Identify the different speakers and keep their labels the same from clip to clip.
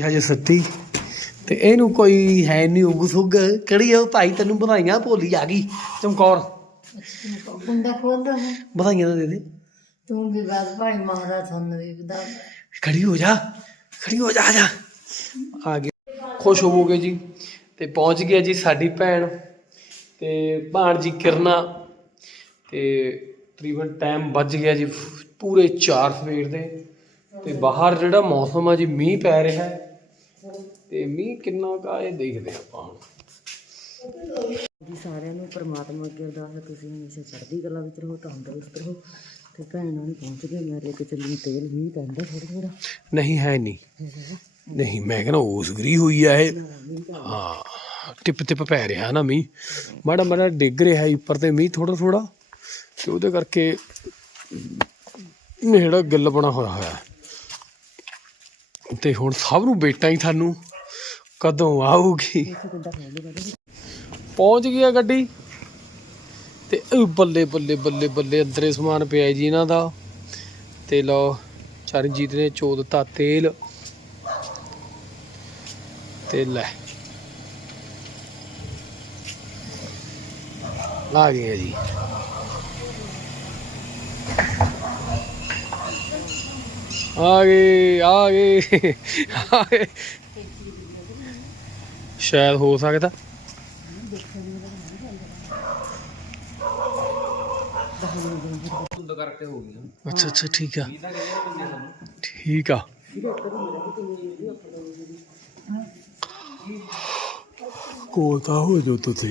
Speaker 1: ਹਜੇ ਸੱਤੀ। ਤੇ ਇਹਨੂੰ ਕੋਈ ਹੈ ਨਹੀਂ ਉਗ ਸੁਗ। ਕਿਹੜੀ ਉਹ ਭਾਈ ਤੈਨੂੰ ਵਧਾਈਆਂ ਭੋਲੀ ਆ ਗਈ ਚਮਕੌਰ।
Speaker 2: ਕੁੰਡਾ ਖੋਲ ਦੋ
Speaker 1: ਵਧਾਈਆਂ ਤਾਂ ਦੇ ਦੇ।
Speaker 2: ਤੂੰ ਵੀ ਬਸ ਭਾਈ ਮਾਰਾ ਤੁਹਾਨੂੰ ਵੀ ਵਧਾ
Speaker 1: ਖੜੀ ਹੋ ਜਾ ਖੜੀ ਹੋ ਜਾ ਆ ਜਾ। ਆ ਗਏ। ਖੁਸ਼ ਹੋਵੋਗੇ ਜੀ। ਤੇ ਪਹੁੰਚ ਗਿਆ ਜੀ ਸਾਡੀ ਭੈਣ। ਤੇ ਭਾਣਜੀ ਕਿਰਨਾ। ਤੇ ਤਕਰੀਬਨ ਟਾਈਮ ਵੱਜ ਗਿਆ ਜੀ। ਪੂਰੇ 4 ਸਵੇਰ ਦੇ। ਤੇ ਬਾਹਰ ਜਿਹੜਾ ਮੌਸਮ ਆ ਜੀ ਮੀਂਹ ਪੈ ਰਿਹਾ ਹੈ। ਤੇ ਮੀਂਹ ਕਿੰਨਾ ਕਾ ਇਹ ਦੇਖਦੇ ਆਪਾਂ ਹੁਣ।
Speaker 2: ਜੀ ਸਾਰਿਆਂ ਨੂੰ ਪ੍ਰਮਾਤਮਾ ਅੱਗੇ ਅਰਦਾਸ ਹੈ ਤੁਸੀਂ ਹਮੇਸ਼ਾ ਚੜ੍ਹਦੀ ਕਲਾ ਵਿੱਚ ਰਹੋ ਤੰਦਰੁਸਤ ਰਹੋ। ਤੇ ਭੈਣਾਂ ਨੂੰ ਪਹੁੰਚ ਗਏ ਮੈਂ ਲੈ ਕੇ ਚੱਲੀ ਤੇਲ ਵੀ ਪੈਂਦਾ ਥੋੜਾ ਥੋੜਾ
Speaker 1: ਨਹੀਂ ਹੈ ਨਹੀਂ। ਨਹੀਂ ਮੈਂ ਕਹਿੰਦਾ ਉਸ ਗਰੀ ਹੋਈ ਆ ਇਹ। ਹਾਂ ਟਿਪ ਟਿਪ ਪੈ ਰਿਹਾ ਨਾ ਮੀਂਹ। ਮਾੜਾ ਮਾੜਾ ਡਿੱਗ ਰਿਹਾ ਸੀ ਉੱਪਰ ਤੇ ਮੀਂਹ ਥੋੜਾ ਥੋੜਾ ਤੇ ਉਹਦੇ ਕਰਕੇ ਜਿਹੜਾ ਗਿੱਲ ਬਣਾ ਹੋਇਆ ਹੋਇਆ। ਹੈ। ਤੇ ਹੁਣ ਸਭ ਨੂੰ ਬੇਟਾ ਹੀ ਤੁਹਾਨੂੰ ਕਦੋਂ ਆਊਗੀ?
Speaker 2: ਕੁੰਡਾ ਖੋਲ ਦੋ
Speaker 1: ਗੱਡੀ। ਤੇ ਬੱਲੇ ਬੱਲੇ ਬੱਲੇ ਬੱਲੇ ਅੰਦਰੇ ਸਮਾਨ ਪਿਆ ਜੀ ਇਹਨਾਂ ਦਾ। ਤੇ ਲਓ, ਚਰਨਜੀਤ ਨੇ ਚੋ ਦਿੱਤਾ ਤੇਲ। ਤੇ ਲੈ। ਆ ਗਿਆ ਜੀ। ਆ ਗਏ ਆ ਗਏ ਆ ਗਏ। ਸ਼ਾਇਦ ਹੋ ਸਕਦਾ। ਅੱਛਾ ਅੱਛਾ, ਠੀਕ ਆ। ਠੀਕ ਆ। ਕੋਲ ਤਾਂ ਹੋ ਜੋ ਤੁਸੀਂ।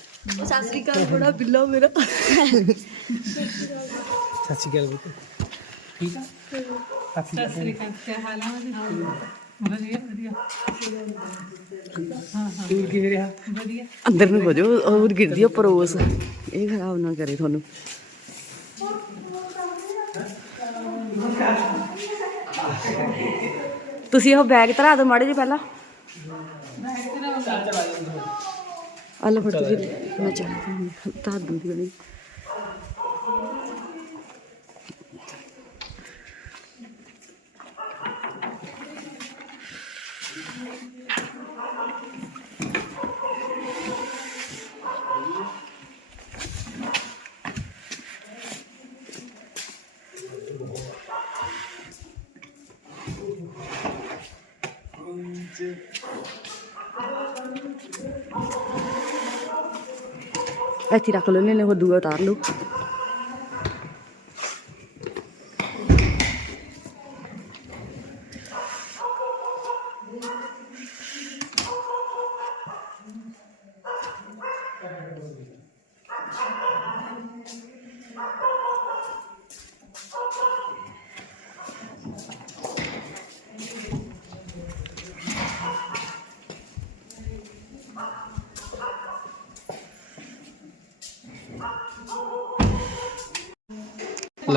Speaker 3: ਸਤਿ ਸ੍ਰੀ ਅਕਾਲ ਬੜਾ ਬਿੱਲਾ ਮੇਰਾ।
Speaker 1: ਸਤਿ ਸ਼੍ਰੀ ਅਕਾਲ ਬੁੱਤ ਠੀਕ ਆ? ਸਤਿ ਸ਼੍ਰੀ ਅਕਾਲ। ਟੂਰ ਕਿਵੇਂ ਰਿਹਾ।
Speaker 2: ਅੰਦਰ ਨੂੰ ਵਜੋ ਹੋਰ ਗਿਰਦੀ ਆ ਪਰੋਸ। ਇਹ ਖਰਾਬ ਨਾ ਕਰੇ ਤੁਹਾਨੂੰ। ਤੁਸੀਂ ਉਹ ਬੈਗ ਧਰਾ ਦਿਓ ਮਾੜੇ ਜੀ ਪਹਿਲਾਂ। ਅੱਲਾ ਫੜ ਜੀ ਮੈਂ ਚਾਹ ਤਾਂ ਦੂਦੀ ਵਾਲੀ ਇੱਥੇ ਰੱਖ ਲੈਂਦੇ ਨੇ ਉਹ ਦੂਆ ਉਤਾਰ ਲਓ।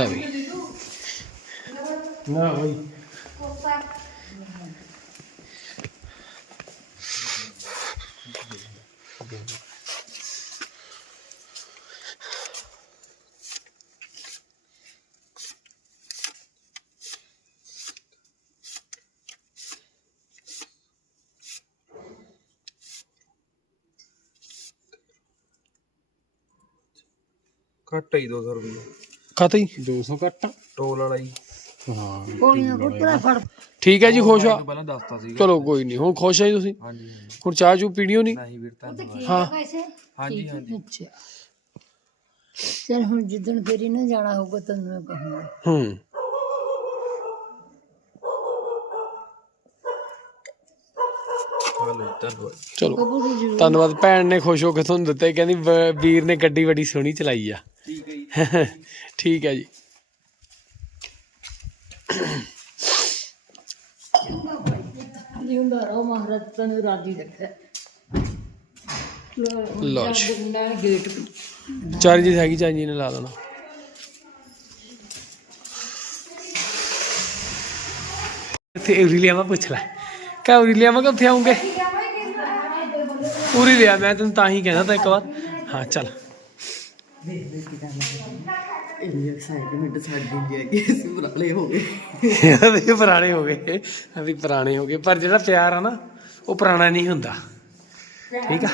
Speaker 1: ਲੈ ਬਈ ਨਾ ਬਈ
Speaker 4: ਘੱਟ ਹੀ 200 ਰੁਪਏ
Speaker 1: ਕਤਈ 200 ਘੱਟ।
Speaker 4: ਟੋਲ ਵਾਲਾ ਹੀ
Speaker 1: ਹਾਂ
Speaker 2: ਕੋਈ ਨਾ ਪੁੱਤਰਾ ਫੜ।
Speaker 1: ਠੀਕ ਹੈ ਜੀ ਖੁਸ਼ ਆ।
Speaker 4: ਪਹਿਲਾਂ ਦੱਸਤਾ ਸੀ
Speaker 1: ਚਲੋ ਕੋਈ ਨਹੀਂ ਹੁਣ ਖੁਸ਼ ਆ ਜੀ ਤੁਸੀਂ?
Speaker 4: ਹਾਂਜੀ ਹਾਂਜੀ।
Speaker 1: ਹੁਣ ਚਾਹ ਚੂ ਪੀਣੀਓ ਨਹੀਂ
Speaker 4: ਨਹੀਂ ਵੀਰ ਧੰਨਵਾਦ।
Speaker 1: ਹਾਂ।
Speaker 4: ਹਾਂਜੀ ਹਾਂਜੀ।
Speaker 2: ਅੱਛਾ। ਚਲ ਹੁਣ ਜਿੱਦਣ ਫੇਰੀ ਨਾ ਜਾਣਾ ਹੋਊਗਾ ਤੈਨੂੰ ਮੈਂ ਕਹੂੰਗਾ।
Speaker 1: ਹੂੰ।
Speaker 4: ਚਲੋ ਧੰਨਵਾਦ।
Speaker 1: ਭੈਣ ਨੇ ਖੁਸ਼ ਹੋ ਕੇ ਤੁਹਾਨੂੰ ਦਿੱਤੇ ਕਹਿੰਦੀ ਵੀਰ ਨੇ ਗੱਡੀ ਬੜੀ ਸੋਹਣੀ ਚਲਾਈ ਆ।
Speaker 4: ਠੀਕ ਹੈ
Speaker 1: ਠੀਕ ਹੈ ਜੀ।
Speaker 2: ਜਿਉਂਦਾ ਰਹੋ ਮਹਾਰਾਜ ਤੈਨੂੰ ਰਾਜੀ ਰੱਖੇ
Speaker 1: ਲਓ ਜੀ।
Speaker 2: ਨਾ ਗੇਟ
Speaker 1: ਚਾਰ ਜੀ ਹੈਗੀ ਚਾਂ ਜੀ ਨੇ ਲਾ ਦੇਣਾ। ਇੱਥੇ ਉਰੀਲੀਆ ਮੈਂ ਪੁੱਛ ਲੈ। ਕਾ ਉਰੀਲੀਆ ਮੈਂ ਕਿੱਥੇ ਆਉਂਗੇ ਉਰੀ ਲਿਆ ਮੈਂ ਤੈਨੂੰ ਤਾਂ ਹੀ ਕਹਿੰਦਾ ਤਾਂ ਇੱਕ ਵਾਰ। ਹਾਂ ਚੱਲ।
Speaker 2: ਇੰਨੀ ਐਕਸਾਈਟਮੈਂਟ ਸਾਡੀ ਹੈ ਕਿ ਅਸੀਂ ਬਰਾਲੇ ਹੋ ਗਏ।
Speaker 1: ਅਸੀਂ ਪੁਰਾਣੇ ਹੋ ਗਏ ਅਸੀਂ ਪੁਰਾਣੇ ਹੋ ਗਏ ਪਰ ਜਿਹੜਾ ਪਿਆਰ ਆ ਨਾ ਉਹ ਪੁਰਾਣਾ ਨਹੀਂ ਹੁੰਦਾ। ਠੀਕ ਆ?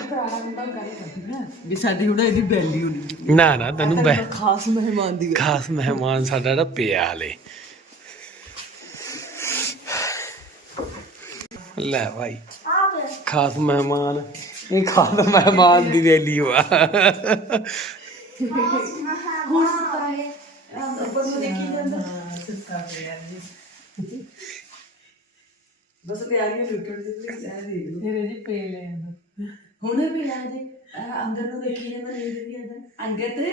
Speaker 2: ਵੀ ਸਾਡੀ ਹੁਣ ਇਹਦੀ ਵੈਲਿਊ ਨਹੀਂ।
Speaker 1: ਨਾ ਨਾ ਤੈਨੂੰ ਬੈ
Speaker 2: ਖਾਸ ਮਹਿਮਾਨ ਦੀ
Speaker 1: ਖਾਸ ਮਹਿਮਾਨ ਸਾਡਾ ਜਿਹੜਾ ਪਿਆ ਹਲੇ ਲੈ ਭਾਈ ਖਾਸ ਮਹਿਮਾਨ ਇਹ ਖਾਸ ਮਹਿਮਾਨ ਦੀ ਵੈਲਿਊ ਆ।
Speaker 2: ਬਸ ਤਿਆਰੀਆਂ ਲੁੱਟਣ ਦੀ ਲਈ ਲੈ ਦੇ ਲਓ
Speaker 3: ਮੇਰੇ ਜੀ ਪੇ ਲੈ ਆਂਦਾ
Speaker 2: ਹੁਣੇ ਵੀ ਲੈ ਜੇ ਅੰਦਰ ਨੂੰ ਦੇਖੀ ਜਾਂਦਾ ਨਹੀਂ ਵੀ ਅੰਦਰ ਅੰਗੇ ਤੇ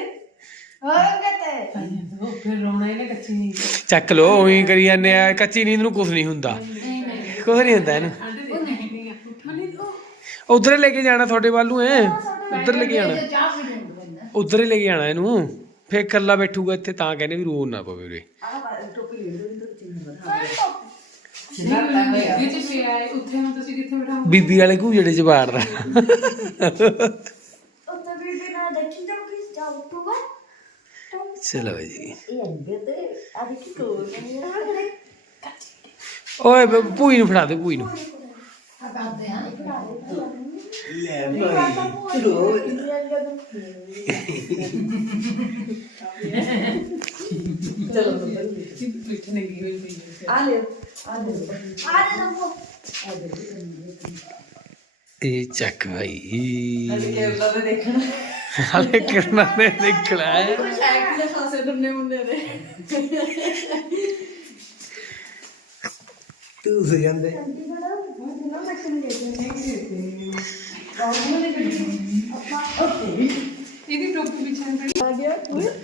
Speaker 3: ਉਹ ਫਿਰ ਰੋਣਾ ਇਹਨੇ ਕੱਚੀ ਨਹੀਂ
Speaker 1: ਚੱਕ ਲੋ ਉਹੀ ਕਰੀ ਜਾਂਦੇ ਆ ਕੱਚੀ ਨੀਂਦ ਨੂੰ ਕੁਝ ਨਹੀਂ ਹੁੰਦਾ। ਕੁਝ ਨਹੀਂ ਹੁੰਦਾ ਇਹਨੂੰ।
Speaker 3: ਉਹ ਨਹੀਂ ਨਹੀਂ ਮਨੀ ਉਹ
Speaker 1: ਉਧਰ ਲੈ ਕੇ ਜਾਣਾ ਤੁਹਾਡੇ ਵੱਲ ਨੂੰ ਐ ਉਧਰ ਲੈ ਕੇ ਜਾਣਾ। ਉਧਰ ਹੀ ਲੈ ਕੇ ਜਾਣਾ ਇਹਨੂੰ। ਫੇਰ ਇਕੱਲਾ ਬੈਠੂਗਾ ਇੱਥੇ ਤਾਂ ਕਹਿੰਦੇ ਵੀ ਰੋ ਨਾ ਪਵੇ ਉਰੇ।
Speaker 2: ਆਹ ਟੋਪੀ ਲੈ ਲਓ ਇੰਦਰ ਚਿੰਨ
Speaker 3: ਵਿੱਚ ਪਿਆ ਹੈ ਉੱਥੇ ਹੁਣ ਤੁਸੀਂ ਕਿੱਥੇ ਬਿਠਾਓ
Speaker 1: ਬੀਬੀ ਵਾਲੇ ਘੂਜੜੇ ਚ ਬਾੜਦਾ ਚਲੋ ਜੀ। ਓਏ ਭੂਈ ਨੂੰ ਫੜਾ ਦੇ ਭੂਈ ਨੂੰ
Speaker 3: ਵਿੱਚ ਲੱਗੀ ਹੋਈ ਪਈ ਹੈ
Speaker 2: ਆ ਲੈ ਆ ਦੇ
Speaker 1: ਇਹ ਚੱਕ ਭਾਈ
Speaker 2: ਅਰੇ ਕੇਵਲਾ ਤੇ ਦੇਖਣਾ
Speaker 1: ਹਾਲੇ ਕਿਰਨਾਂ ਨੇ ਨਿਕਲਾ ਹੈ
Speaker 2: ਐਕ ਦੇ ਖਾਸੇ ਦੁੰਨੇ ਮੁੰਡੇ ਨੇ
Speaker 1: ਤੂੰ ਸੇ ਜਾਂਦੇ
Speaker 3: ਇਹਦੀ ਟੋਪੀ ਪਿੱਛੇ